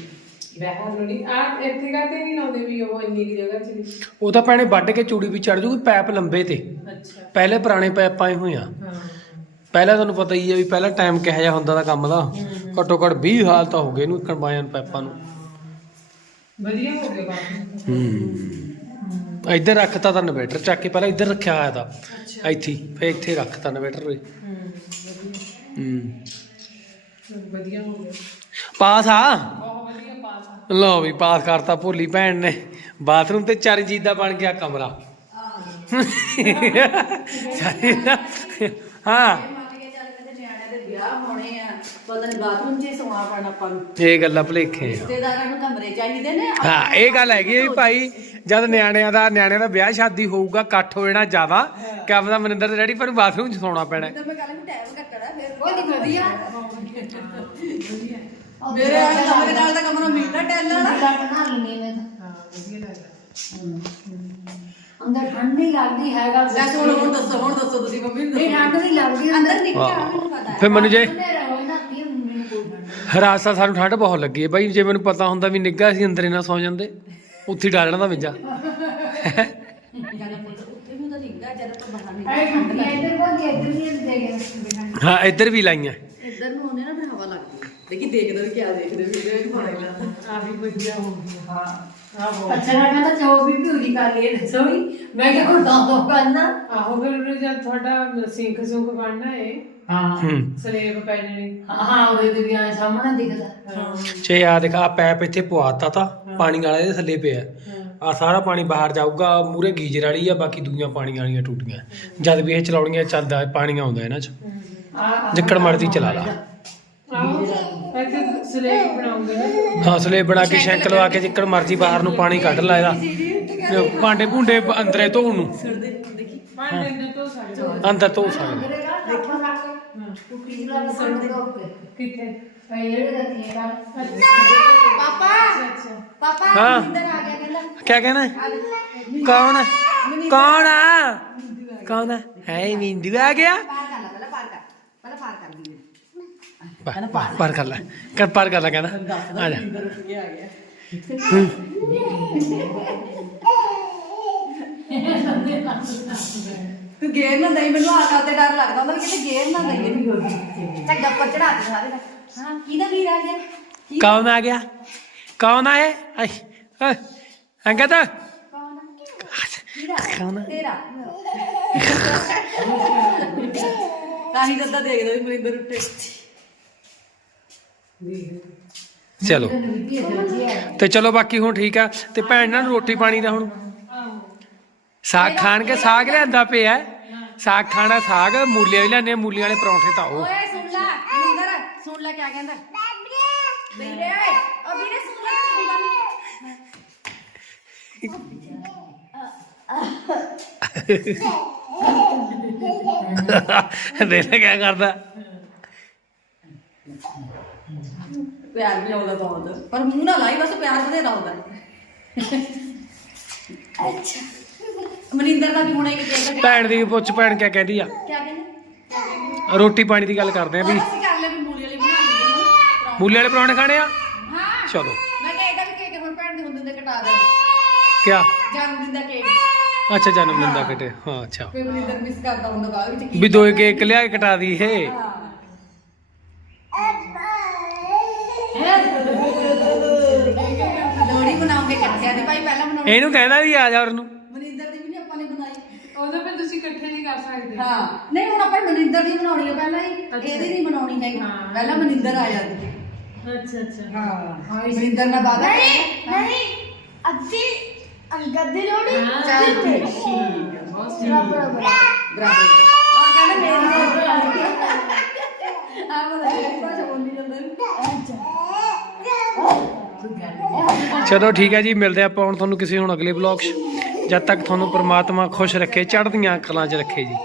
Speaker 6: ਬਹਿਰ ਨੂੰ ਨਹੀਂ ਆ ਇੱਥੇ ਕਾਤੇ ਨਹੀਂ ਲਾਉਂਦੇ ਵੀ ਉਹ ਇੰਨੀ ਕੁ ਜਗ੍ਹਾ ਚ ਵੀ?
Speaker 1: ਉਹ ਤਾਂ ਭੈਣੇ ਵੱਢ ਕੇ ਚੂੜੀ ਵੀ ਚੜ ਜੂਗੀ ਪੈਪ ਲੰਬੇ ਤੇ।
Speaker 6: ਅੱਛਾ।
Speaker 1: ਪਹਿਲੇ ਪੁਰਾਣੇ ਪੈਪ ਪਾਏ ਹੋਏ ਆ।
Speaker 6: ਹਾਂ।
Speaker 1: ਪਹਿਲਾਂ ਤੁਹਾਨੂੰ ਪਤਾ ਹੀ ਹੈ ਵੀ ਪਹਿਲਾਂ ਟਾਈਮ ਕਿਹੋ ਜਿਹਾ ਹੁੰਦਾ ਦਾ ਕੰਮ ਦਾ। ਘੱਟੋ ਘੱਟ 20 ਹਾਲ ਤਾਂ ਹੋ ਗਏ ਇਹਨੂੰ ਕੰਬਾਈਨ ਪੈਪਾਂ ਨੂੰ।
Speaker 6: ਵਧੀਆ ਹੋ ਗਿਆ ਬਾਕੀ
Speaker 1: ਹੂੰ ਇੱਧਰ ਰੱਖਤਾ ਤਾਂ ਇਨਵੇਟਰ ਚੱਕ ਕੇ ਪਹਿਲਾਂ ਇੱਧਰ ਰੱਖਿਆ ਹੋਇਆ ਤਾਂ। ਇੱਥੇ ਫਿਰ ਇੱਥੇ ਰੱਖਤਾ ਇਨਵੇਟਰ ਵੇ
Speaker 6: ਹੂੰ ਵਧੀਆ।
Speaker 1: ਹੂੰ
Speaker 6: ਗਿਆ।
Speaker 1: ਪਾਸ ਆ?
Speaker 6: ਬਹੁਤ ਵਧੀਆ ਪਾਸ ਆ।
Speaker 1: ਲਓ ਵੀ ਪਾਸ ਕਰਤਾ ਭੋਲੀ ਭੈਣ ਨੇ। ਬਾਥਰੂਮ ਤੇ ਚਾਰ ਜੀ ਦਾ ਬਣ ਗਿਆ ਕਮਰਾ। ਹਾਂ
Speaker 2: ਮੰਨ ਕੇ ਚੱਲ ਕਿਤੇ ਨਿਆਣਿਆਂ ਦੇ ਵਿਆਹ ਹੋਣੇ ਆ ਪਤਾ ਨਹੀਂ ਬਾਥਰੂਮ 'ਚ ਹੀ ਸੌਣਾ ਪੈਣਾ ਆਪਾਂ ਨੂੰ।
Speaker 1: ਇਹ ਗੱਲਾਂ ਭਲੇਖੇ ਆ।
Speaker 2: ਰਿਸ਼ਤੇਦਾਰਾਂ ਨੂੰ ਕਮਰੇ ਚਾਹੀਦੇ ਨੇ
Speaker 1: ਹਾਂ ਇਹ ਗੱਲ ਹੈਗੀ ਹੈ ਵੀ ਭਾਈ ਜਦ ਨਿਆਣਿਆਂ ਦਾ ਨਿਆਣਿਆਂ ਦਾ ਵਿਆਹ ਸ਼ਾਦੀ ਹੋਊਗਾ ਇਕੱਠ ਹੋ ਜਾਣਾ ਜ਼ਿਆਦਾ ਕਿਆ ਪਤਾ ਮਨਿੰਦਰ ਦੇ ਡੈਡੀ ਪਰ ਬਾਥਰੂਮ 'ਚ ਸੌਣਾ ਪੈਣਾ। ਹੈ।
Speaker 2: ਤਾਂ ਮੈਂ ਕੱਲ ਨੂੰ ਟਾਈਮ ਕੱਟਣਾ ਫਿਰ
Speaker 3: ਉਹ ਨਹੀਂ ਵਧੀਆ।
Speaker 2: ਮੇਰੇ ਵਾਲੇ ਕਮਰੇ ਨਾਲ ਦਾ ਕਮਰਾ ਮਿਲਣਾ ਟੈਲਣਾ
Speaker 3: ਲੱਗ ਨਾ ਲੈਣੀ ਮੈਂ
Speaker 6: ਹਾਂ ਵਧੀਆ ਲੱਗਦਾ।
Speaker 3: ਅੰਦਰ ਠੰਡ ਨਹੀਂ ਲੱਗਦੀ ਹੈਗਾ
Speaker 2: ਵੈਸੇ ਹੁਣ ਹੁਣ ਦੱਸੋ ਹੁਣ ਦੱਸੋ ਤੁਸੀਂ ਮੰਮੀ ਨੂੰ
Speaker 3: ਨਹੀਂ ਠੰਡ ਨਹੀਂ ਲੱਗਦੀ
Speaker 2: ਅੰਦਰ ਨਿਕਲਿਆ ਮੈਨੂੰ ਪਤਾ ਹੈ।
Speaker 1: ਫਿਰ ਮੈਨੂੰ ਜੇ
Speaker 3: ਅੰਦਰ ਰਹੋ ਨਾ ਤੀ ਮੈਨੂੰ ਕੋਈ ਠੰਡ ਨਹੀਂ।
Speaker 1: ਰਾਸਤਾ ਸਾਨੂੰ ਠੰਡ ਬਹੁਤ ਲੱਗੀ ਹੈ ਬਾਈ ਜੇ ਮੈਨੂੰ ਪਤਾ ਹੁੰਦਾ ਵੀ ਨਿੱਘਾ ਸੀ ਅੰਦਰ ਹੀ ਨਾ ਸੌ ਜਾਂਦੇ ਉੱਥੇ ਡਾਲਣਾ ਦਾ ਵਿੱਜਾ
Speaker 2: ਜਾਨੇ ਉੱਥੇ ਵੀ ਤਾਂ ਨਿਕਲਿਆ ਜਦ ਤੱਕ ਬਾਹਰ ਨਿਕਲ
Speaker 3: ਅਰੇ ਠੰਡ ਇੱਧਰ ਕੋਈ ਇੱਧਰ ਨਹੀਂ ਦੇਗਾ
Speaker 1: ਹਾਂ ਇੱਧਰ ਵੀ ਲਾਈਆਂ।
Speaker 2: ਇੱਧਰ ਨੂੰ ਆਉਂਦੇ ਨਾ ਫਿਰ ਹਵਾ ਲੱਗਦੀ ਹੈ। ਦੇਖੀ ਦੇਖਦੇ ਵੀ ਕਿਆ ਦੇਖਦੇ ਵੀ ਵੀਡੀਓ ਵੀ ਪਾਉਣਾ ਲੱਗਦਾ
Speaker 6: ਆ ਵੀ ਵਧੀਆ ਹੋ ਗਿਆ
Speaker 3: ਹਾਂ। ਅੱਛਾ ਨਾ ਕਹਿੰਦਾ ਜੋ ਵੀ ਪੂਰੀ ਕਰ ਲਈ ਦੱਸੋ ਵੀ। ਮੈਂ ਕਿਹਾ ਹੁਣ ਤਾਂ ਦੋ ਕਰਨਾ।
Speaker 6: ਆਹੋ ਫਿਰ ਉਹਨੇ ਜਦ ਤੁਹਾਡਾ ਸਿੰਕ ਸੁੰਕ ਬਣਨਾ ਏ
Speaker 3: ਹਾਂ।
Speaker 1: ਹੂੰ।
Speaker 6: ਸਲੇਬ ਪੈ ਜਾਣੀ
Speaker 3: ਹਾਂ ਉਹਦੇ ਤੇ ਵੀ ਆ ਸਾਹਮਣੇ ਦਿਖਦਾ।
Speaker 1: ਚੇ ਆ ਦੇਖ ਆ ਪੈਪ ਇੱਥੇ ਪਵਾਤਾ ਤਾਂ ਪਾਣੀ ਵਾਲਾ ਇਹਦੇ ਥੱਲੇ ਪਿਆ। ਆ ਸਾਰਾ ਪਾਣੀ ਬਾਹਰ ਜਾਊਗਾ ਮੂਰੇ ਗੀਜਰ ਵਾਲੀ ਆ ਬਾਕੀ ਦੂਈਆਂ ਪਾਣੀ ਵਾਲੀਆਂ ਟੂਟੀਆਂ। ਜਦ ਵੀ ਇਹ ਚਲਾਉਣੀਆਂ ਚੱਲਦਾ ਪਾਣੀ ਆਉਂਦਾ ਇਹਨਾਂ 'ਚ।
Speaker 3: ਆ
Speaker 1: ਜਿੱਕੜ ਮਰਜ਼ੀ ਚਲਾ ਲਾ।
Speaker 6: ਸਲੇਬ ਬਣਾਉਂਗੇ ਨਾ।
Speaker 1: ਹੌਸਲੇ ਬਣਾ ਕੇ ਸ਼ੈਂਕ ਲਵਾ ਕੇ ਜਿੱਕੜ ਮਰਜ਼ੀ ਬਾਹਰ ਨੂੰ ਪਾਣੀ ਕੱਢ ਲਾ ਇਹਦਾ। ਭਾਂਡੇ ਭੁੰਡੇ ਅੰਦਰੇ ਧੋਣ ਨੂੰ
Speaker 6: ਭਾਂਡੇ ਤੋਂ
Speaker 1: ਅੰਦਰ ਧੋ ਸਕਦੇ
Speaker 3: ਦੇਖੋ ਰੱਖ ਕੇ ਟੁੱਟੀ ਜਲਾ ਕੇ ਸੰਦੇ ਦੋ
Speaker 6: ਕਿੱਥੇ
Speaker 2: ਪਾਪਾ ਪਾਪਾ
Speaker 1: ਹਾਂ।
Speaker 2: ਅੰਦਰ ਆ ਗਿਆ ਕਹਿੰਦਾ।
Speaker 1: ਕਿਆ ਕਹਿਣਾ ਕੌਣ ਕੌਣ ਆ ਕੌਣ ਆ ਹੈ? ਮਿੰਦੂ ਆ ਗਿਆ
Speaker 2: ਪਾਰ ਕਰ ਲੈ ਪਹਿਲਾਂ ਪਾਰ ਕਰ ਪਹਿਲਾਂ ਪਾਰ ਕਰ ਦੀ
Speaker 1: ਪਾਰ ਕਰ ਲੈ। ਕਰ ਪਾਰ ਕਰ ਲੈ ਕਹਿੰਦਾ। ਆ ਜਾ।
Speaker 2: ਤੂੰ ਗੇਰ ਨਾ ਦਈ ਮੈਨੂੰ ਆ ਕਰਦੇ ਡਰ ਲੱਗਦਾ ਹੁੰਦਾ ਕਿਤੇ ਗੇਰ ਨਾ ਦਈ ਚੱਲ ਗੱਪਰ ਚੜਾ ਦੇ ਸਾਰੇ ਹਾਂ ਕਿਹਦਾ ਵੀਰ ਆ ਗਿਆ?
Speaker 1: ਕੌਣ ਆ ਗਿਆ? ਕੌਣ ਆਏ ਆਏ ਅੰਗਦ।
Speaker 2: ਕੌਣ ਆ?
Speaker 1: ਖਾਣਾ
Speaker 2: ਤੇਰਾ। ਤਾਂ ਹੀ ਦੱਦਾ ਦੇਖਦਾ ਵੀ ਮਨਿੰਦਰ ਉੱਠੇ
Speaker 1: ਚਲੋ। ਤੇ ਚਲੋ ਬਾਕੀ ਹੁਣ ਠੀਕ ਆ। ਤੇ ਭੈਣ ਨਾਲ ਰੋਟੀ ਪਾਣੀ ਦਾ ਹੁਣ ਸਾਗ ਖਾਣ ਕੇ ਸਾਗ ਲਿਆਂਦਾ ਪਿਆ। ਸਾਗ ਖਾਣਾ ਸਾਗ ਮੂਲੀਆਂ ਵੀ ਲਿਆਨੇ ਮੂਲੀਆਂ ਵਾਲੇ ਪਰੌਂਠੇ ਤਾਂ ਉਹ।
Speaker 2: ਓਏ ਸੁਣ ਲੈ ਸੁਣ ਲੈ ਕਿਆ ਕਹਿੰਦਾ। ਵੀਰੇ ਓ ਵੀਰੇ ਸੁਣ ਲੈ ਸੁਣਦਾ ਨਹੀਂ
Speaker 1: ਦੇਖ ਲੈ ਕਿਆ ਕਰਦਾ।
Speaker 2: ਪਿਆਰ ਵੀ ਆਉਂਦਾ ਬਹੁਤ। ਪਰ ਮੂੰਹ ਨਾ ਲਾਈ ਬਸ ਪਿਆਰ ਬਥੇਰਾ ਆਉਂਦਾ ਅੱਛਾ। ਮਨਿੰਦਰ ਦਾ ਵੀ ਹੋਣਾ ਇੱਕ ਕੇਕ
Speaker 1: ਭੈਣ ਦੀ ਪੁੱਛ ਭੈਣ ਕਿਆ ਕਹਿੰਦੀ ਆ?
Speaker 2: ਕਿਆ ਕਹਿੰਦੇ?
Speaker 1: ਰੋਟੀ ਪਾਣੀ ਦੀ ਗੱਲ ਕਰਦੇ ਆ ਵੀ।
Speaker 2: ਅਸੀਂ ਕਰ ਲੈ ਵੀ ਮੂਲੀ ਵਾਲੀ ਬਣਾ ਲਈ
Speaker 1: ਮੂਲੀ ਵਾਲੇ ਪਰੌਂਠੇ ਖਾਣੇ ਆ?
Speaker 2: ਹਾਂ।
Speaker 1: ਚਲੋ।
Speaker 2: ਮੈਂ ਕਿਹਾ ਇਹਦਾ ਵੀ ਕੇਕ ਹੁਣ ਭੈਣ ਦੇ ਹੁੰਦੇ ਦੇ ਕਟਾ ਦੇ।
Speaker 1: ਕਿਆ?
Speaker 2: ਜਨਮ ਦਿਨ ਦਾ ਕੇਕ
Speaker 1: ਅੱਛਾ ਜਨਮ ਦਿਨ ਦਾ ਕਿਤੇ ਹਾਂ ਅੱਛਾ।
Speaker 2: ਫਿਰ ਮਨਿੰਦਰ ਮਿਸ ਕਰਦਾ ਹੁੰਦਾ ਬਾਅਦ ਵਿੱਚ। ਕੀ
Speaker 1: ਵੀ ਦੋਏ ਕੇਕ ਲਿਆ ਕੇ ਕਟਾ ਦੀ ਇਹ
Speaker 2: ਲੋੜੀ ਬਣਾਉਂਗੇ ਇਕੱਠਿਆਂ ਦੀ ਭਾਈ ਪਹਿਲਾਂ ਬਣਾਉਣੀ
Speaker 1: ਇਹਨੂੰ ਕਹਿੰਦਾ ਵੀ ਆ ਜਾ ਉਹਨੂੰ
Speaker 2: ਮਨਿੰਦਰ ਦੀ ਵੀ ਨਹੀਂ ਆਪਾਂ ਨੇ ਬਣਾਈ।
Speaker 6: ਉਦੋਂ ਫਿਰ ਤੁਸੀਂ ਇਕੱਠੇ ਨਹੀਂ ਕਰ ਸਕਦੇ।
Speaker 2: ਹਾਂ। ਨਹੀਂ ਹੁਣ ਆਪਾਂ ਮਨਿੰਦਰ ਦੀ ਬਣਾਉਣੀ ਹੈ ਪਹਿਲਾਂ ਹੀ। ਇਹਦੀ ਨਹੀਂ ਬਣਾਉਣੀ ਹੈਗੀ। ਪਹਿਲਾਂ ਮਨਿੰਦਰ ਆ ਜਾਂਦੀ।
Speaker 6: ਅੱਛਾ ਅੱਛਾ।
Speaker 2: ਹਾਂ। ਹਾਂ ਮਨਿੰਦਰ ਨਾਲ ਬਾਅਦ
Speaker 5: ਨਹੀਂ ਨਹੀਂ। ਅੱਧੀ ਅੰਗਦ ਦੀ ਲੋੜੀ
Speaker 2: ਚੱਲ ਠੀਕ ਹੈ ਬਹੁਤ ਠੀਕ ਬਰਾਬਰ ਆ। ਕਹਿੰਦਾ ਮੇਰੀ ਆ ਬੋਲ ਭਾਸ਼ਾ ਬੋਲੀ ਜਾਂਦਾ
Speaker 1: ਚਲੋ ਠੀਕ ਹੈ ਜੀ, ਮਿਲਦੇ ਆਪਾਂ ਹੁਣ ਤੁਹਾਨੂੰ ਕਿਸੇ ਹੁਣ ਅਗਲੇ ਵਲੌਗ 'ਚ। ਜਦ ਤੱਕ ਤੁਹਾਨੂੰ ਪ੍ਰਮਾਤਮਾ ਖੁਸ਼ ਰੱਖੇ, ਚੜ੍ਹਦੀਆਂ ਕਲਾਂ 'ਚ ਰੱਖੇ ਜੀ।